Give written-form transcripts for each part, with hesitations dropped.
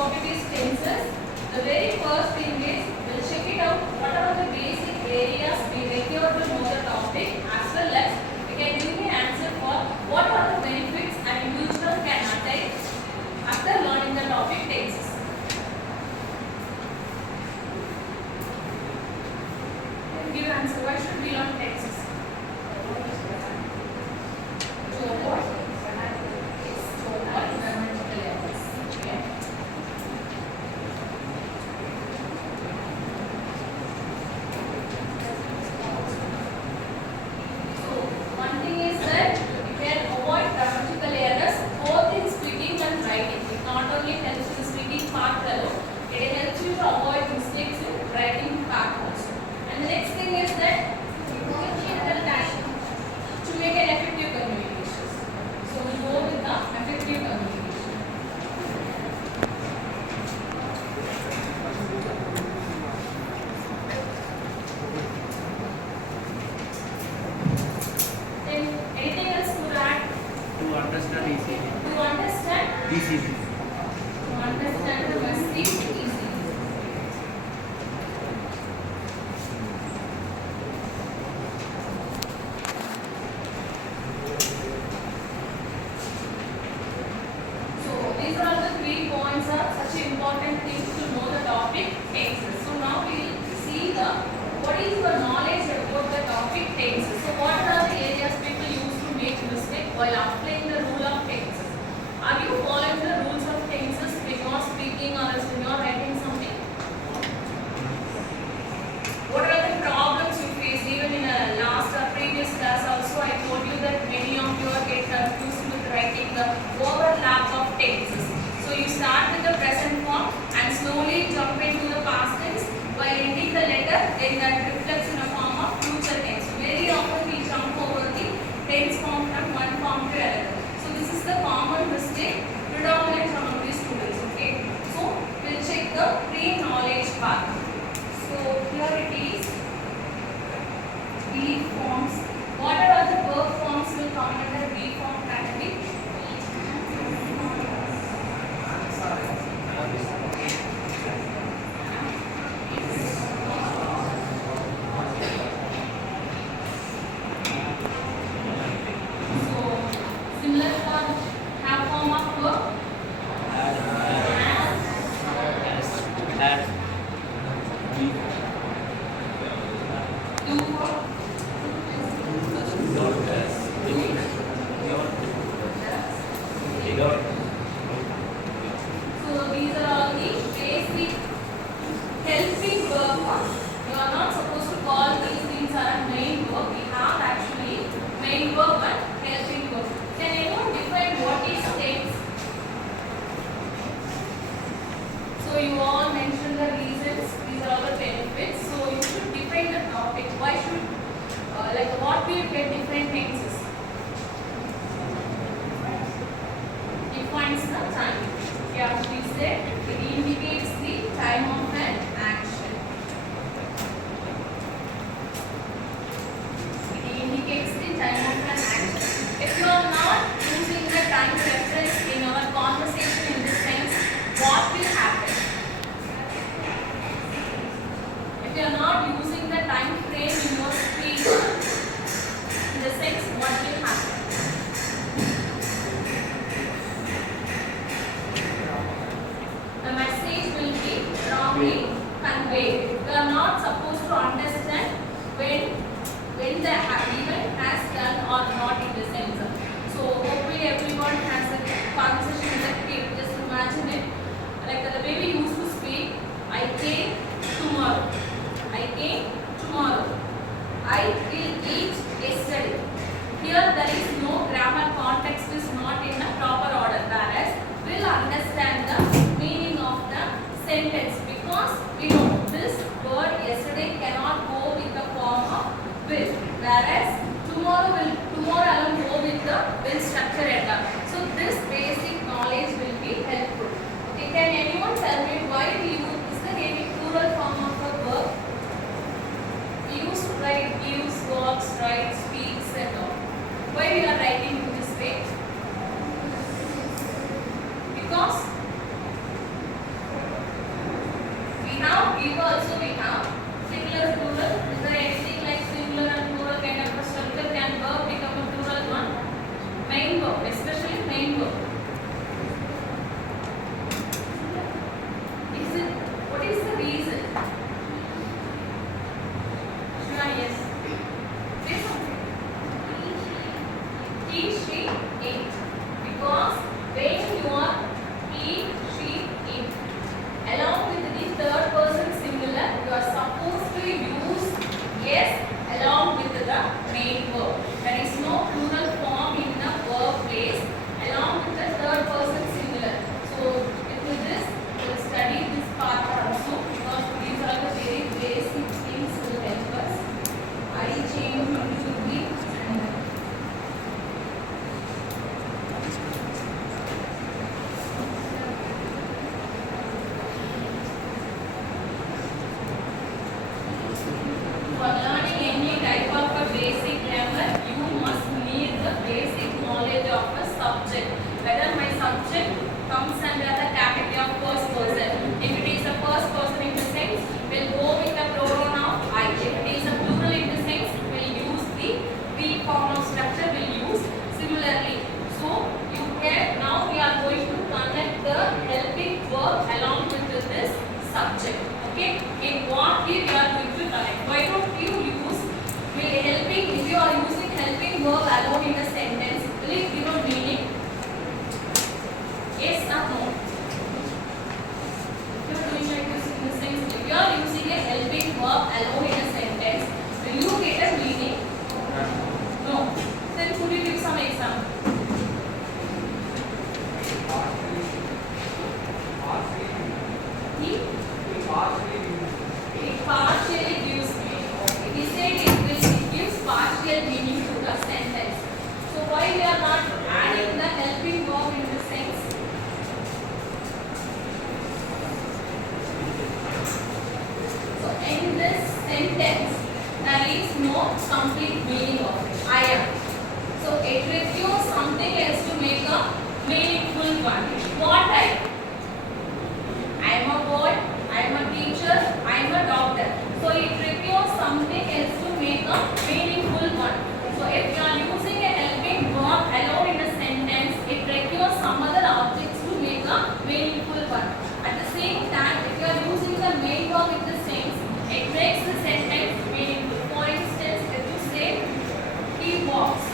topic is tenses. The very first thing is we'll check it out. What are the basic areas we require to know the topic, as well as we can give the answer for what are the benefits an individual can attain after learning the topic tenses. Give answer. Why should we learn tenses? To avoid. Yes, to avoid grammatical errors. Okay. So one thing is that you can avoid grammatical errors both in speaking and writing. It not only helps in speaking part alone, it helps you to avoid mistakes in writing part also. And the next thing is that to make an effective communication. So we go with the effective communication. Then anything else to add? To understand easily. To understand? Easily. To understand the message easily. So these are the 3 points are such important things to know the topic tenses. So now we will see the what is your knowledge about the topic tenses. So what are the areas people use to make mistake while applying the rule of tenses? Are you following the rules of tenses when you are speaking or else when you are writing something? What are the problems you face? Even in a last or previous class also I told you that many of you are get confused with writing the overlap of tenses. So you start with the present form and slowly jump into the past tense while ending the letter, then that reflects in a form of future tense. Very often we jump over the tense form from one form to another. So this is the common mistake predominant among the students. Okay. So we'll check the pre-knowledge part. So here it is. Be forms. What are the verb forms will come under be form category? So similar form, have form of verb. Do form. So these are all the basic helping verb forms. You are not supposed to call these things are main verb. We have actually main verb and helping verb. Can anyone define what is tense? So you all mentioned the reasons. These are all the benefits. So you should define the topic. Why should what we get different tenses? Defines the time. Yeah, we said it indicates the time of an action. It indicates the time of an action. If you are not using the time reference in our conversation in this sense, what will happen? If you are not using the time frame in your speech, in the sense, what will happen? The message will be wrongly conveyed. You are not supposed to understand when the event has done or not in the sense. So hopefully everyone has a conversation in the kid. Just imagine it. Like the baby used to speak, I came tomorrow. I came tomorrow. I will eat yesterday. Here there is no grammar, context is not in a proper order, whereas we'll understand the meaning of the sentence because we know this word yesterday cannot go with the form of will, whereas tomorrow alone go with the will structure and all. So this basic knowledge will be helpful. Okay, can anyone tell me why we use, is there any plural form of a verb? We used to write gives, walks, writes, speaks and all. Why we are writing in this way? Because Give also we have singular plural. Is there anything like singular and plural kind of a structure? Can verb become a plural one? Main verb, especially main verb. Is it? What is the reason? Shreya, yes. Say something. He, she, it. Because when you are he, she, it, along with the third person singular, you are supposed to use yes along with the main verb. There is no plural form in the verb place along with the third person singular. So with this, we will study this part also because these are the very basic things will help us. I change into the for learning any type of a basic grammar, you must need the basic knowledge of a subject. Whether my subject comes under the category of first person. If it is a first person in the sense, we'll go with the pronoun of I. If it is a plural in the sense, we'll use the we form of structure. We'll use similarly. So you can now we are going to connect the helping verb along with this subject. Okay, in what way we are going to connect? Why don't you use will helping? If you are using helping verb alone in a sentence, will it give a meaning? Yes or no? If you are doing like this in the sense, if you are using a helping verb alone in a sentence, will you get a meaning? No. Then could you give some example? It partially gives meaning. Okay. He said it gives partial meaning to the sentence. So why we are not adding the helping verb in the sense? So in this sentence, there is no complete meaning of it. I am. So it requires something else to make a meaningful one. What I? I am a boy, I am a teacher, I am a doctor. So it requires something else to make a meaningful one. So if you are using a helping verb alone in a sentence, it requires some other objects to make a meaningful one. At the same time, if you are using the main verb in the sense, it makes the sentence meaningful. For instance, if you say he walks,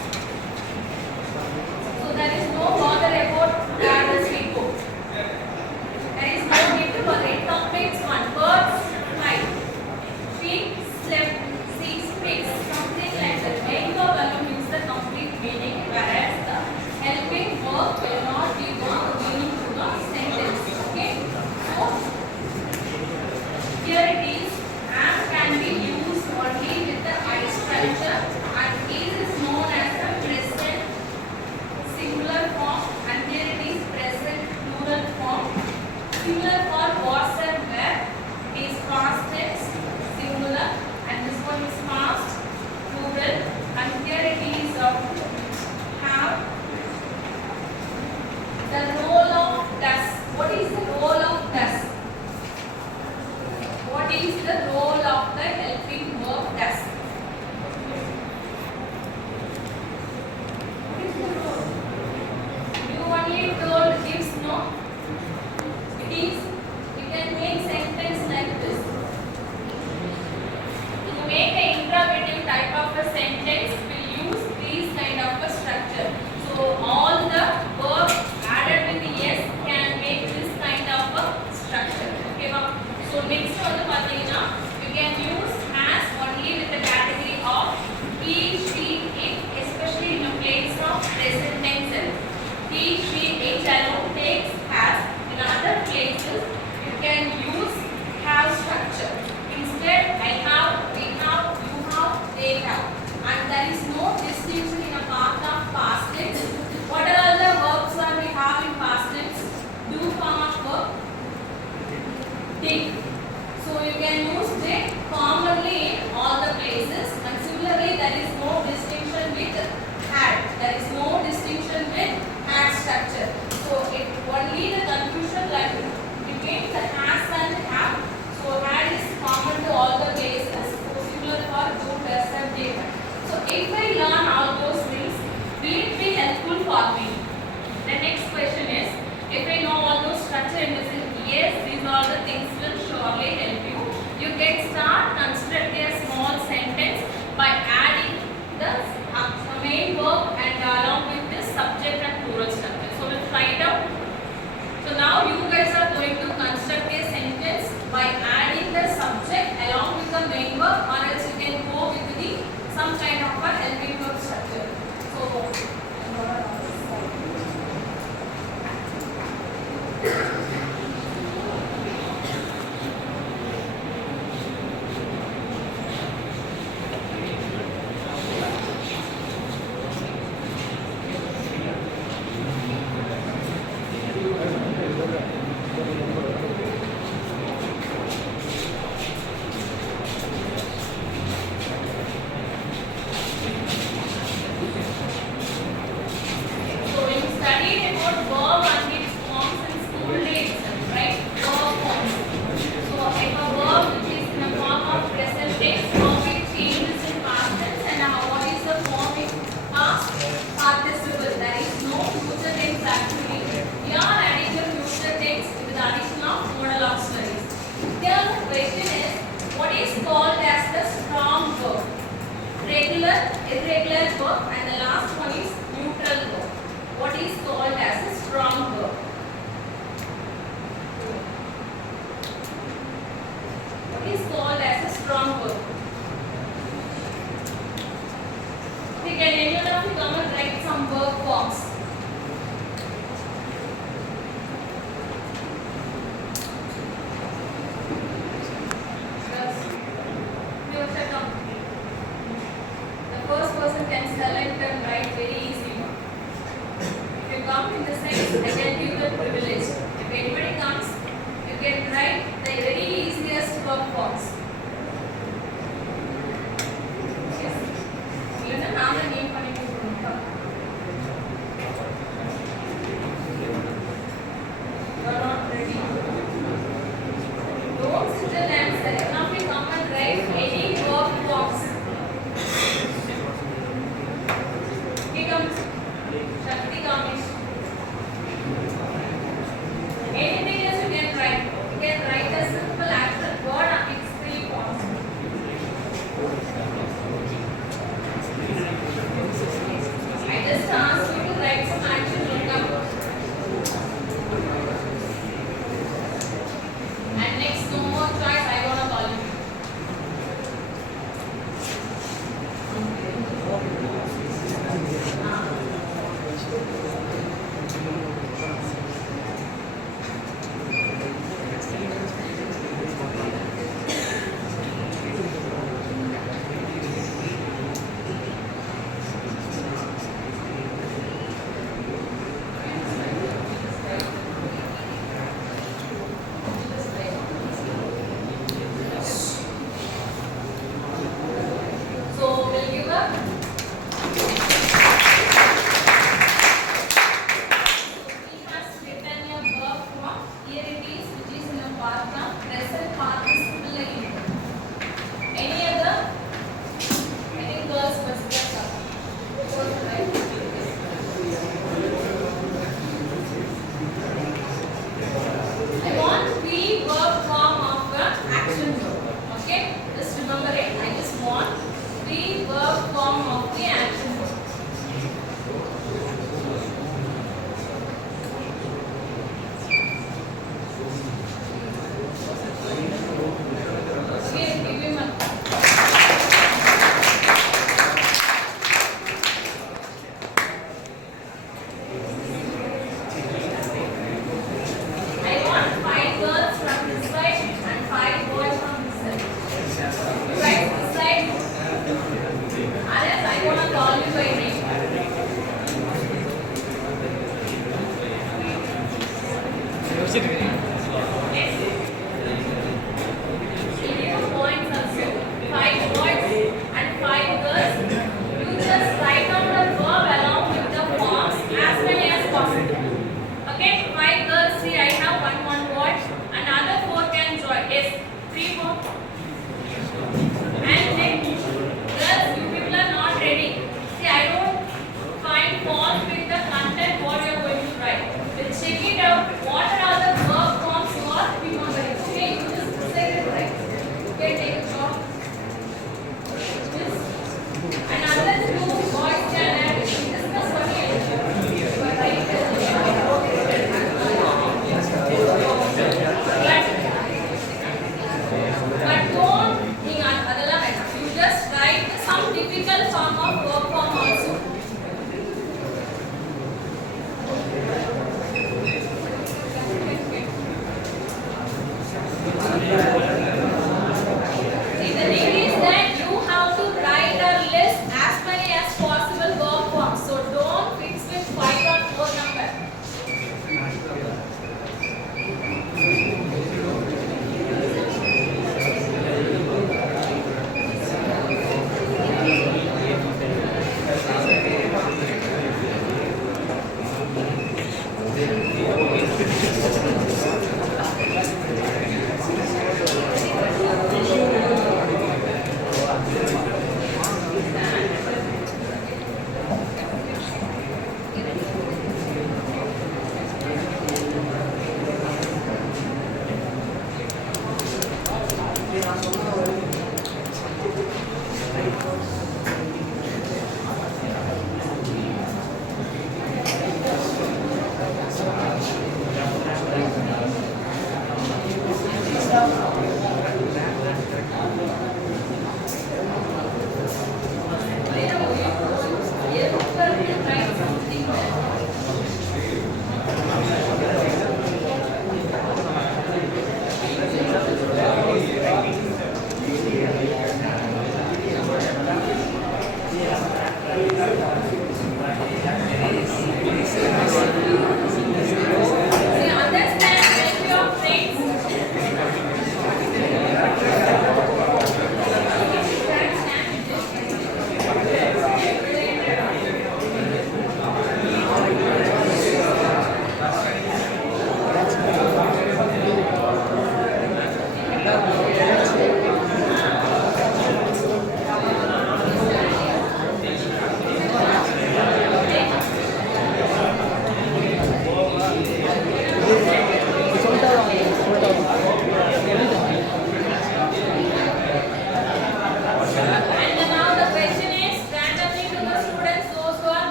so there is no bother about where does he go. There is no need to worry. It completes one. Birds fly. She slept. She speaks. Something like that. Main verb alone gives the complete meaning, whereas the helping verb will not give a meaning to the sentence. Okay? So here it is. Am can be used only with the I structure, and is known as the present singular form, and here it is present plural form. Similar for was and were, it is past tense singular, and this one is past plural, and here it is have. The role of does. What is the role of does? What is the role of the helping verb does? What is the role? You only told gives, no? It is, we can make sentence like this. To make an interrogative type of a sentence, we use these kind of a structure. So all the verbs added with the yes can make this kind of a structure. Okay, ma'am. So next one, you can use has only with the category of he, she, it, especially in the place of present tense. He, she, it alone takes has. In other places, you can use have structure. Instead, I have, we have, you have, they have. And there is no distinction in a part of past tense. What are all the verbs that we have in past tense? Do form of verb? Did. So you can use did commonly in all the places. And similarly, there is no distinction with had. There is no distinction with had structure. So it only the confusion like between the has and have. So had is Still answer. Now we come and write any verb forms. Here comes Shakti Kamish. Anything else you can write. You can write a simple action word and its three forms. I just asked you to write some action will come. And next, no more choice. I gonna call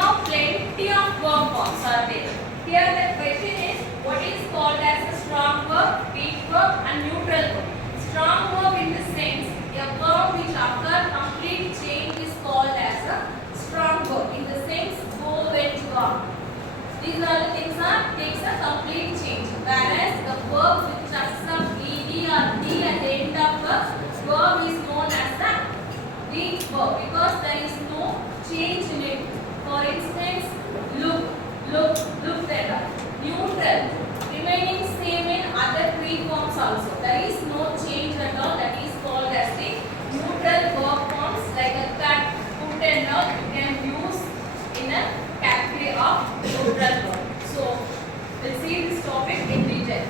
Now plenty of verb forms are there. Here the question is what is called as a strong verb, weak verb and neutral verb. Strong verb in the sense a verb which after complete change is called as a strong verb. In the sense go, went, gone. These all the things are takes a complete change. Whereas the verb which has some ed or d at the end of the verb is known as the weak verb because there is no change in it. For instance, look, looked at. Neutral, remaining same in other three forms also. There is no change at all. That is called as the neutral verb forms like a cut, put and all you can use in a category of neutral verb. So, we'll see this topic in detail.